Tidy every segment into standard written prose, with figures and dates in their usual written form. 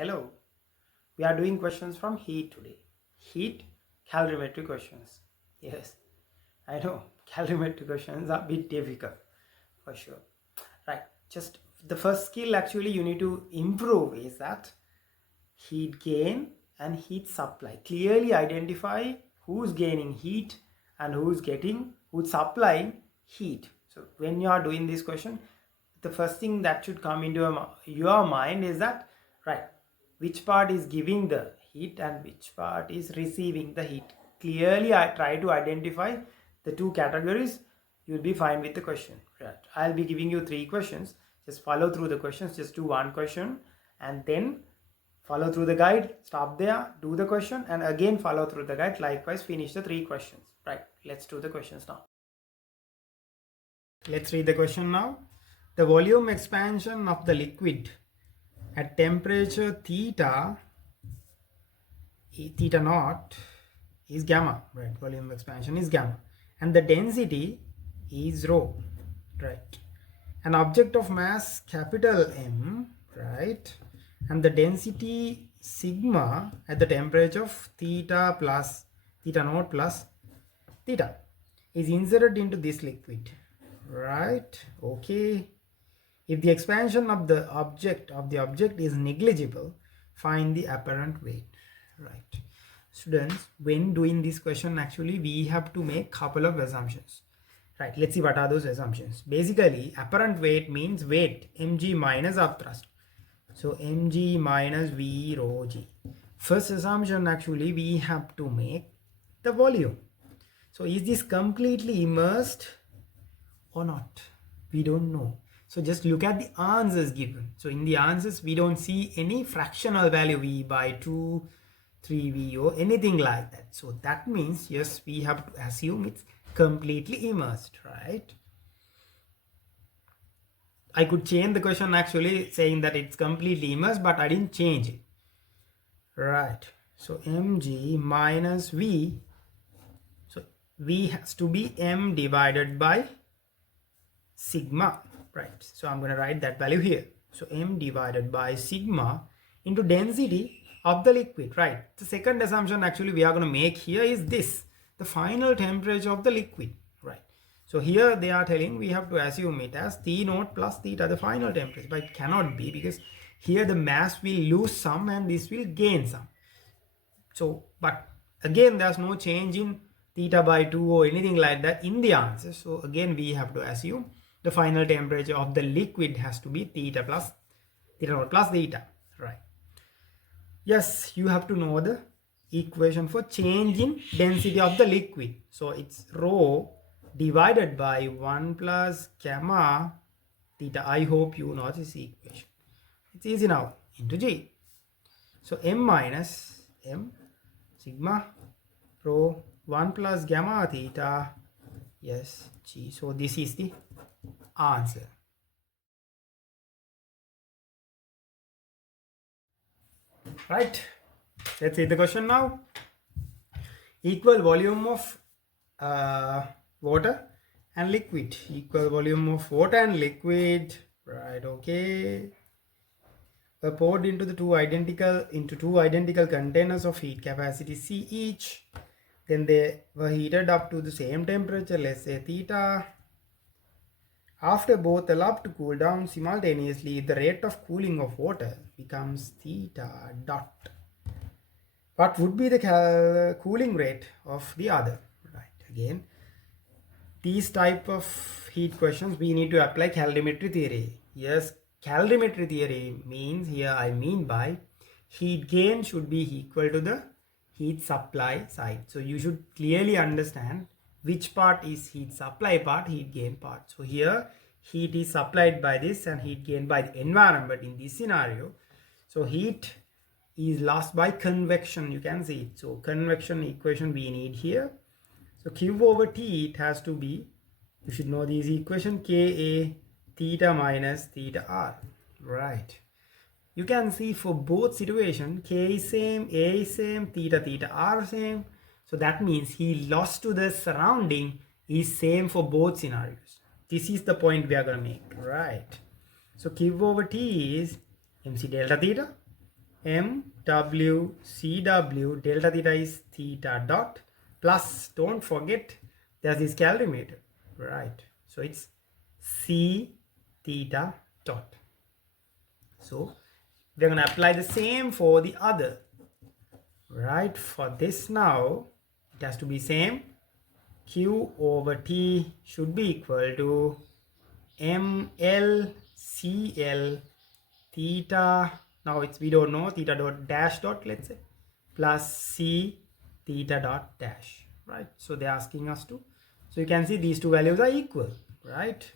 Hello, we are doing questions from heat today. Heat calorimetry questions. Yes, I know calorimetry questions are a bit difficult for sure. Right, just the first skill actually you need to improve is that heat gain and heat supply. Clearly identify who's gaining heat and who's supplying heat. So when you are doing this question, the first thing that should come into your mind is that, right, which part is giving the heat and which part is receiving the heat. Clearly I try to identify the two categories. You'll be fine with the question. Right, I'll be giving you 3 questions. Just follow through the questions. Just do one question and then follow through the guide, stop there, do the question, and again follow through the guide. Likewise, finish the 3 questions. Right, let's do the questions now. Let's read the question now. The volume expansion of the liquid at temperature theta naught is gamma, right? Volume expansion is gamma, and the density is rho, right? An object of mass capital M, right? And the density sigma at the temperature of theta naught plus theta is inserted into this liquid, right? Okay. If the expansion of the object is negligible, find the apparent weight, right? Students, when doing this question, actually we have to make couple of assumptions, right? Let's see what are those assumptions. Basically, apparent weight means weight mg minus upthrust. So mg minus v rho g. First assumption, actually we have to make the volume. So is this completely immersed or not? We don't know. So just look at the answers given. So in the answers we don't see any fractional value v by 2, 3v or anything like that. So that means yes, we have to assume it's completely immersed, right? I could change the question actually saying that it's completely immersed, but I didn't change it, right? So mg minus v, so v has to be m divided by sigma, right? So I'm going to write that value here. So m divided by sigma into density of the liquid, right? The second assumption actually we are going to make here is this, the final temperature of the liquid, right? So here they are telling we have to assume it as T naught plus theta, the final temperature, but it cannot be because here the mass will lose some and this will gain some. So, but again there's no change in theta by 2 or anything like that in the answer. So again we have to assume the final temperature of the liquid has to be theta naught plus theta, right? Yes, you have to know the equation for change in density of the liquid. So it's rho divided by 1 plus gamma theta. I hope you know this equation. It's easy now, into G. So m minus m sigma rho 1 plus gamma theta, yes, G. So this is the answer. Right, let's see the question now. Equal volume of water and liquid. Equal volume of water and liquid, right? Okay, were poured into two identical containers of heat capacity C each. Then they were heated up to the same temperature, let's say theta. After both allowed to cool down simultaneously, the rate of cooling of water becomes theta dot. What would be the cooling rate of the other? Right, again, these type of heat questions we need to apply calorimetry theory. Yes, calorimetry theory means here I mean by heat gain should be equal to the heat supply side. So you should clearly understand which part is heat supply part, heat gain part. So here heat is supplied by this and heat gained by the environment in this scenario. So heat is lost by convection, you can see it. So convection equation we need here. So Q over T, it has to be, you should know this equation, Ka theta minus theta R, right? You can see for both situations, K is same, A is same, theta R same. So that means he lost to the surrounding is same for both scenarios. This is the point we are going to make, right? So Q over T is MC delta theta MW CW delta theta is theta dot plus, don't forget there's this calorimeter, right? So it's C theta dot. So we're going to apply the same for the other, right? For this now, it has to be same. Q over T should be equal to ML CL theta, now it's, we don't know, theta dot dash dot, let's say, plus C theta dot dash, right? So they're asking us to, so you can see these two values are equal, right?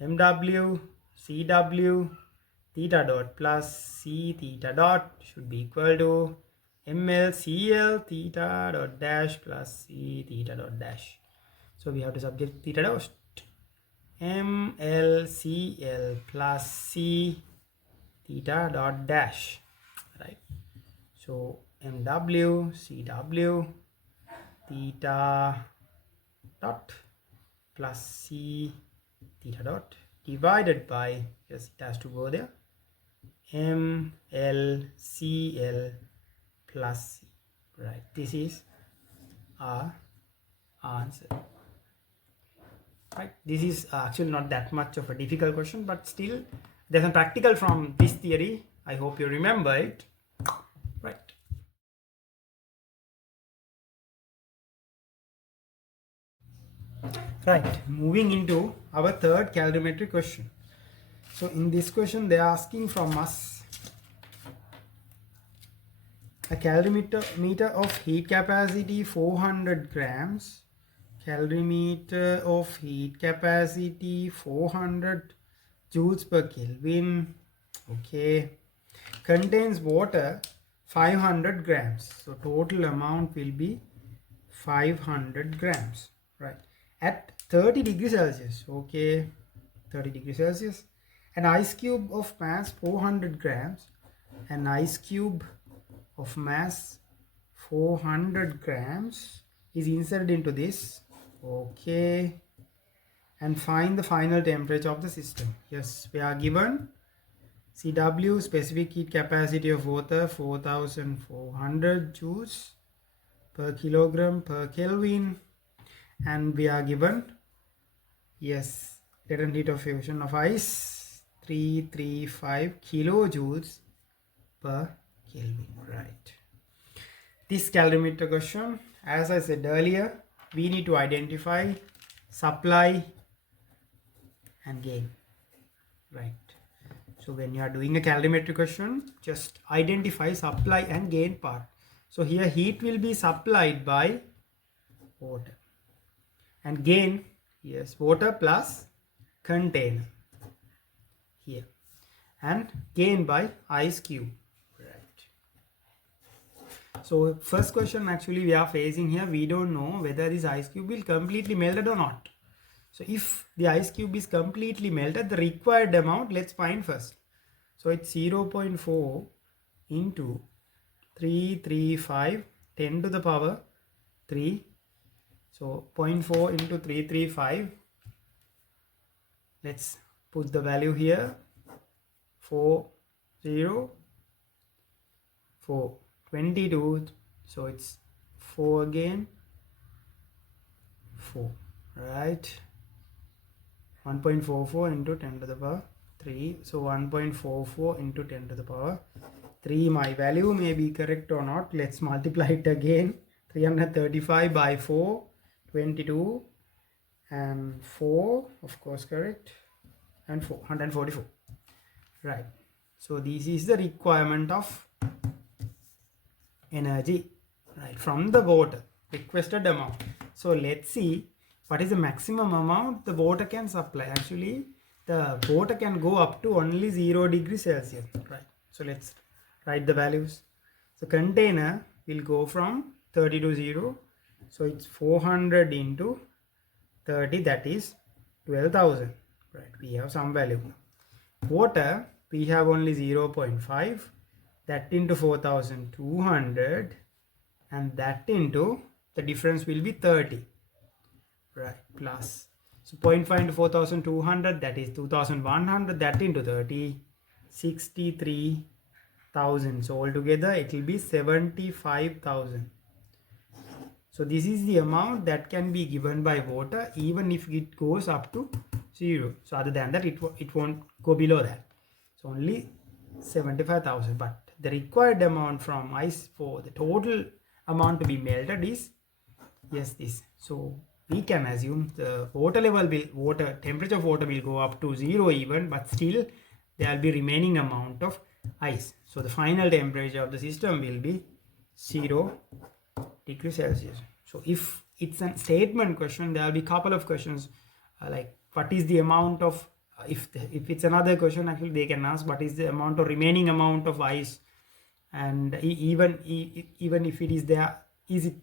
MW CW theta dot plus C theta dot should be equal to ML CL theta dot dash plus C theta dot dash. So we have to subject theta dot MLCL plus C theta dot dash, right? So MW CW theta dot plus C theta dot divided by, yes, it has to go there, MLCL plus C, right? This is our answer, right? This is actually not that much of a difficult question, but still there's a practical from this theory. I hope you remember it, right? Right, moving into our third calorimetry question. So in this question, they are asking from us a calorimeter of heat capacity 400 grams, calorimeter of heat capacity 400 joules per Kelvin, okay, contains water 500 grams. So total amount will be 500 grams, right, at 30 degrees Celsius, okay, 30 degrees Celsius. An ice cube of mass 400 grams, an ice cube of mass 400 grams is inserted into this, okay, and find the final temperature of the system. Yes, we are given CW, specific heat capacity of water, 4400 joules per kilogram per Kelvin, and we are given, yes, latent heat of fusion of ice 335 kilojoules per Kelvin, right? This calorimeter question, as I said earlier, we need to identify supply and gain, right? So when you are doing a calorimetric question, just identify supply and gain part. So here heat will be supplied by water, and gain, yes, water plus container here, and gain by ice cube, right? So first question actually we are facing here, we don't know whether this ice cube will completely melted or not. So if the ice cube is completely melted, the required amount, let's find first. So it's 0.4 into 335 10 to the power 3. So 0.4 into 335, let's put the value here, 22. So it's 4 again, 4, right? 1.44 into 10 to the power 3. So 1.44 into 10 to the power 3. My value may be correct or not. Let's multiply it again. 335 by 4, 22, and 4, of course, correct, and 4, 144, right? So this is the requirement of energy, right, from the water, requested amount. So let's see what is the maximum amount the water can supply. Actually, the water can go up to only 0 degrees Celsius, right? So let's write the values. So container will go from 30 to 0. So it's 400 into 30, that is 12,000, right? We have some value. Water, we have only 0.5, that into 4,200, and that into, the difference will be 30, right, plus. So 0.5 into 4,200, that is 2,100, that into 30, 63,000 thousand. So altogether it will be 75,000. So this is the amount that can be given by water even if it goes up to 0. So other than that, it won't go below that. So only 75,000. But the required amount from ice for the total amount to be melted is, yes, this. So we can assume the water level will, temperature of water will go up to 0 even, but still there will be remaining amount of ice. So the final temperature of the system will be 0 degrees Celsius. So if it's a statement question, there will be couple of questions like what is the amount of, if it's another question, actually they can ask what is the amount of remaining amount of ice, and even if it is there, is it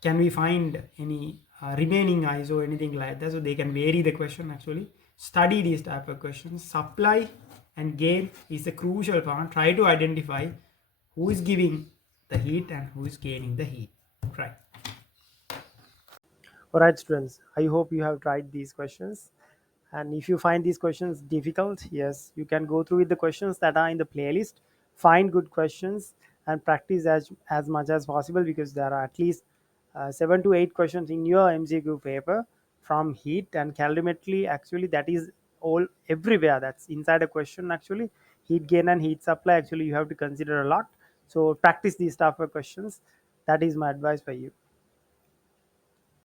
can we find any remaining ice or anything like that. So they can vary the question. Actually study these type of questions. Supply and gain is a crucial part. Try to identify who is giving the heat and who is gaining the heat, right? Alright students, I hope you have tried these questions, and if you find these questions difficult, yes, you can go through with the questions that are in the playlist, find good questions and practice as much as possible, because there are at least 7 to 8 questions in your MCQ paper from heat and calorimetry. Actually that is all everywhere, that's inside a question. Actually heat gain and heat supply, actually you have to consider a lot. So practice these type of questions. That is my advice for you.